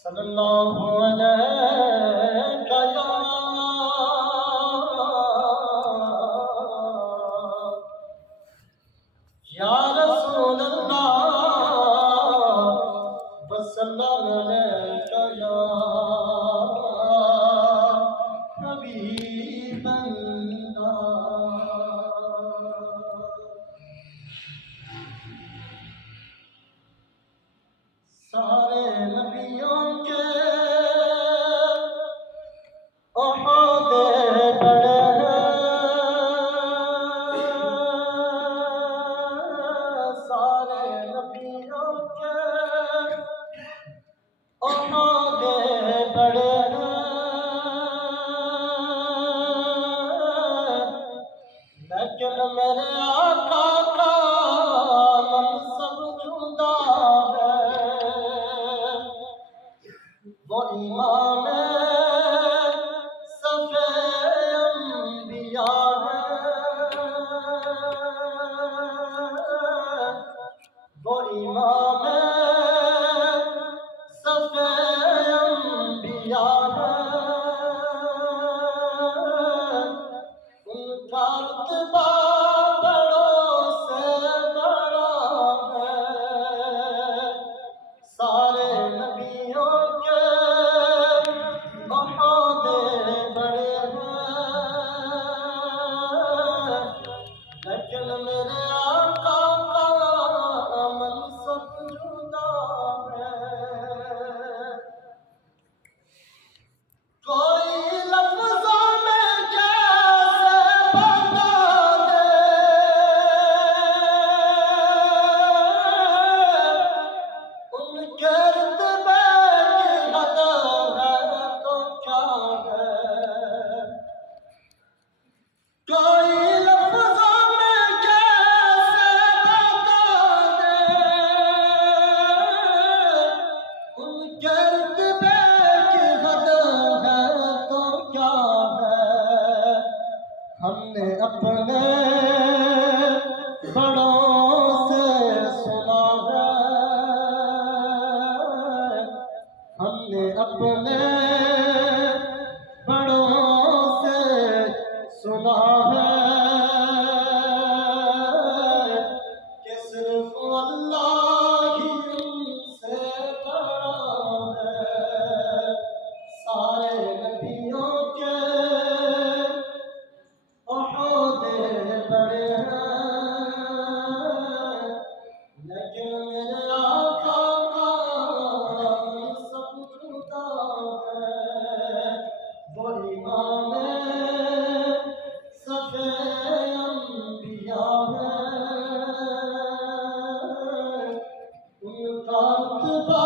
صلی اللہ علیہ یا رسول اللہ وسلم علیہ یا حبیب اللہ۔ سارے نبیوں کے عہدے بڑے ہیں، سارے نبیوں کے عہدے بڑے ہیں، لیکن میرے آقا کا منصب جدا ہے۔ وہ امام صف انبیاء ہے، وہ امام صف انبیاء ہے۔ ان کا رتبہ بڑوں سے بڑا ہے، سارے نبیوں کے عہدے بڑے ہیں، لیکن میرے آقا کا منصب جدا ہے۔ کوئی لفظوں میں جیسے بتا دے، ان کے رتبے کی حد ہے تو کیا ہے۔ کوئی لفظوں میں جیسے بتا دے، ان کے رتبے کی حد ہے تو کیا ہے۔ ہم نے اپنے بڑوں سے سنا ہے، ہم نے اپنے بڑوں سے سنا ہے کہ صرف اللہ ہی ان سے بڑا ہے۔ سارے نبیوں کے عہدے بڑے ہیں، لیکن میرے آقا کا منصب جدا ہے۔ وہ امام صف انبیاء ہے، ان کا رتبہ